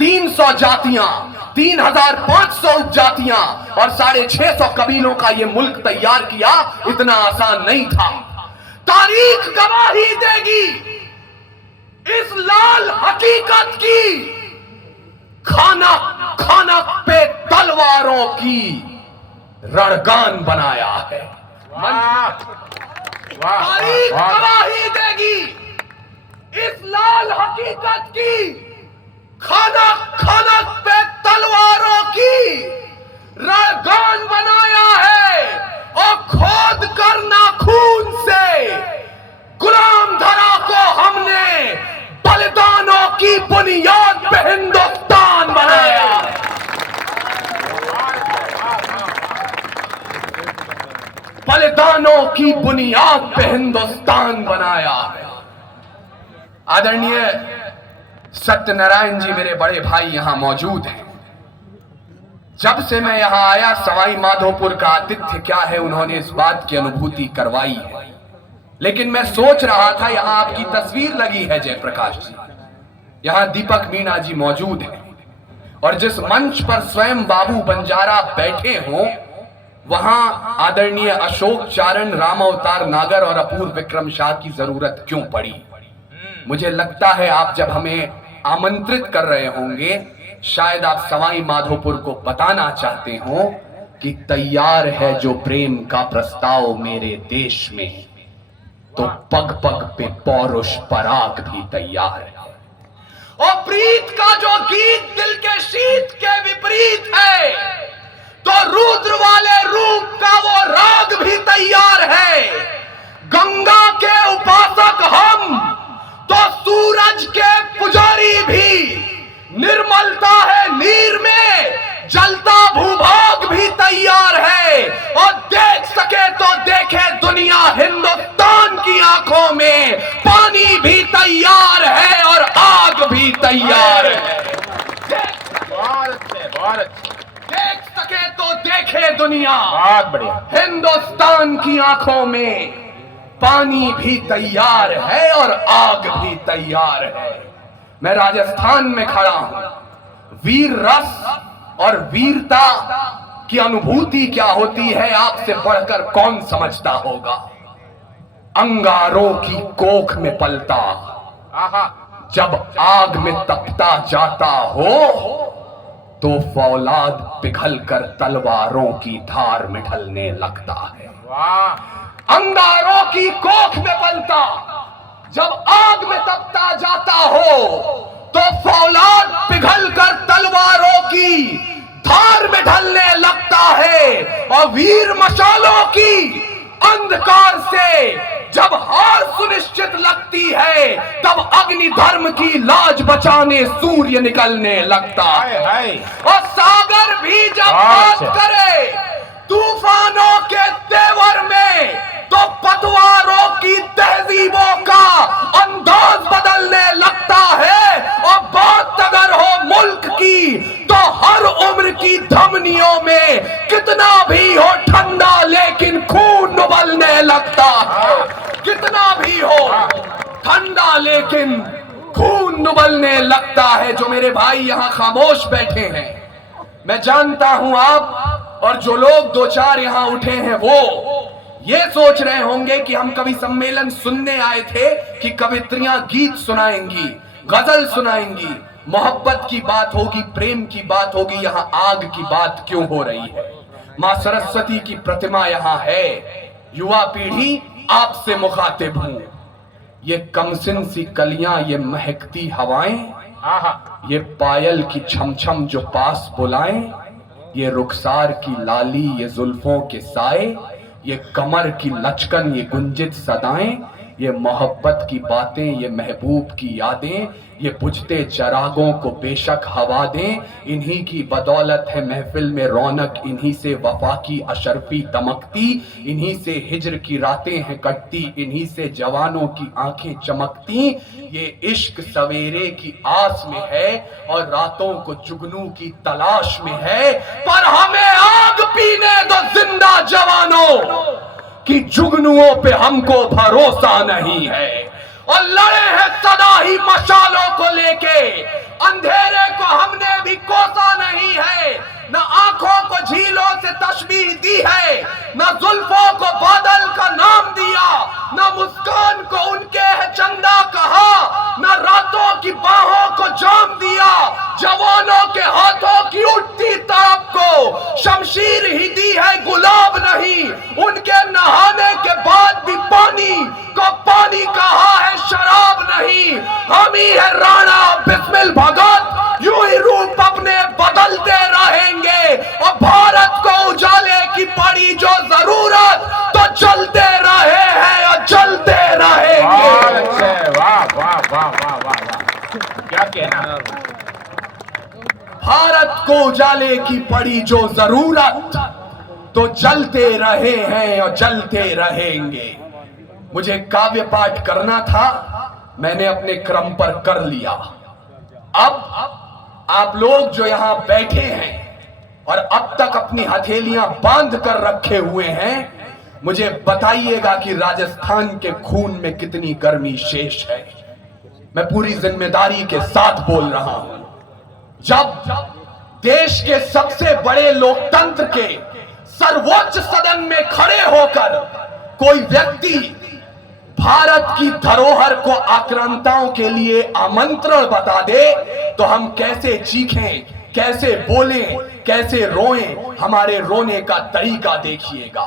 300 जातियां, 3500 उपजातियां और 650 कबीलों का यह मुल्क तैयार किया, इतना आसान नहीं था। तारीख गवाही देगी इस लाल हकीकत की, खाना खाना पे तलवारों की रणगान बनाया है। तारीख गवाही देगी इस लाल हकीकत की, खाना खाना पे तलवारों की रणगान बनाया है और खोद कर नाखून से गुलाम धरा को हमने बलिदानों की बुनियाद पे हिंदुस्तान बनाया। बलिदानों की बुनियाद पे हिंदुस्तान बनाया है। आदरणीय सत्यनारायण जी मेरे बड़े भाई यहां मौजूद हैं। जब से मैं यहां आया, सवाई माधोपुर का आतिथ्य क्या है उन्होंने इस बात की अनुभूति करवाई है। लेकिन मैं सोच रहा था, यहां आपकी तस्वीर लगी है जयप्रकाश जी, यहां दीपक मीणा जी मौजूद हैं, और जिस मंच पर स्वयं बाबू बंजारा बैठे हों वहां आदरणीय अशोक चारण, राम अवतार नागर और अपूर्व विक्रम शाह की जरूरत क्यों पड़ी। मुझे लगता है आप जब हमें आमंत्रित कर रहे होंगे, शायद आप सवाई माधोपुर को बताना चाहते हो कि तैयार है जो प्रेम का प्रस्ताव मेरे देश में, तो पग पग पे पौरुष पराग भी तैयार है। और प्रीत का जो गीत दिल के शीत के विपरीत है, तो रुद्र वाले रूप का वो राग भी तैयार है। गंगा के उपासक हम तो सूरज के पुजारी भी, निर्मलता है नीर में, जलता भूभाग भी तैयार है। और देख सके तो देखे दुनिया, हिंदुस्तान की आंखों में पानी भी तैयार है और आग भी तैयार है। देख सके तो देखे दुनिया, बहुत बढ़िया। हिंदुस्तान की आंखों में पानी भी तैयार है और आग भी तैयार है। मैं राजस्थान में खड़ा हूं। वीर रस और वीरता की अनुभूति क्या होती है आपसे बढ़कर कौन समझता होगा। अंगारों की कोख में पलता, जब आग में तपता जाता हो, तो फौलाद पिघल कर तलवारों की धार में ढलने लगता है। अंगारों की कोख में पलता, जब आग में तपता जाता हो, तो फौलाद पिघल कर तलवारों की धार में ढलने लगता है। और वीर मशालों की अंधकार से जब हार सुनिश्चित लगती है, तब अग्नि धर्म की लाज बचाने सूर्य निकलने लगता है। और सागर भी जब बात करे तूफानों के तेवर में, तो पतवारों की तहजीबों का अंदाज बदलने लगता है। और बात अगर हो मुल्क की, तो हर उम्र की धमनियों में कितना भी हो ठंडा, लेकिन खून उबलने लगता है। कितना भी हो ठंडा, लेकिन खून उबलने लगता है। जो मेरे भाई यहां खामोश बैठे हैं, मैं जानता हूं आप और जो लोग दो चार यहां उठे हैं, वो ये सोच रहे होंगे कि हम कवि सम्मेलन सुनने आए थे कि कवित्रियां गीत सुनाएंगी, गजल सुनाएंगी, मोहब्बत की बात होगी, प्रेम की बात होगी, यहां आग की बात क्यों हो रही है। मां सरस्वती की प्रतिमा यहां है। युवा पीढ़ी आपसे मुखातिब हूं। ये कमसिन सी कलियां, ये महकती हवाएं, ये पायल की छमछम जो पास बुलाएं, ये रुखसार की लाली, ये जुल्फों के साए, ये कमर की लचकन, ये गुंजित सदाएं, ये मोहब्बत की बातें, ये महबूब की यादें, ये बुझते चरागों को बेशक हवा दें। इन्हीं की बदौलत है महफिल में रौनक, इन्हीं से वफा की अशरफी दमकती, इन्हीं से हिज्र की रातें हैं कटती, इन्हीं से जवानों की आंखें चमकती। ये इश्क सवेरे की आस में है और रातों को जुगनू की तलाश में है। पर हमें आग पीने दो जिंदा जवानों कि जुगनुओं पे हमको भरोसा नहीं है। और लड़े हैं सदा ही मशालों को लेके, अंधेरे को हमने है, न जुल्फों को बादल का नाम दिया, न मुस्कान को उनके है चंदा कहा, न रातों की बाहों को जाम दिया, जवानों के हाथों की उठती ताप को शमशीर ही दी है गुलाब नहीं, उनके नहाने के बाद भी पानी को पानी कहा है शराब नहीं। हम ही है राणा बिस्मिल भगत, यूं ही रूप अपने बदलते रहेंगे और भारत को उजाले की पड़ी जो जरूरत, तो चलते रहे हैं और चलते रहेंगे। वाह वाह वाह वाह वाह वाह, क्या कहना। भारत को उजाले की पड़ी जो जरूरत, तो चलते रहे हैं और चलते रहेंगे। मुझे काव्य पाठ करना था, मैंने अपने क्रम पर कर लिया। अब आप लोग जो यहां बैठे हैं और अब तक अपनी हथेलियां बांध कर रखे हुए हैं, मुझे बताइएगा कि राजस्थान के खून में कितनी गर्मी शेष है। मैं पूरी जिम्मेदारी के साथ बोल रहा हूं। जब देश के सबसे बड़े लोकतंत्र के सर्वोच्च सदन में खड़े होकर कोई व्यक्ति भारत की धरोहर को आक्रांताओं के लिए आमंत्रण बता दे, तो हम कैसे चीखें, कैसे बोलें, कैसे रोएं, हमारे रोने का तरीका देखिएगा।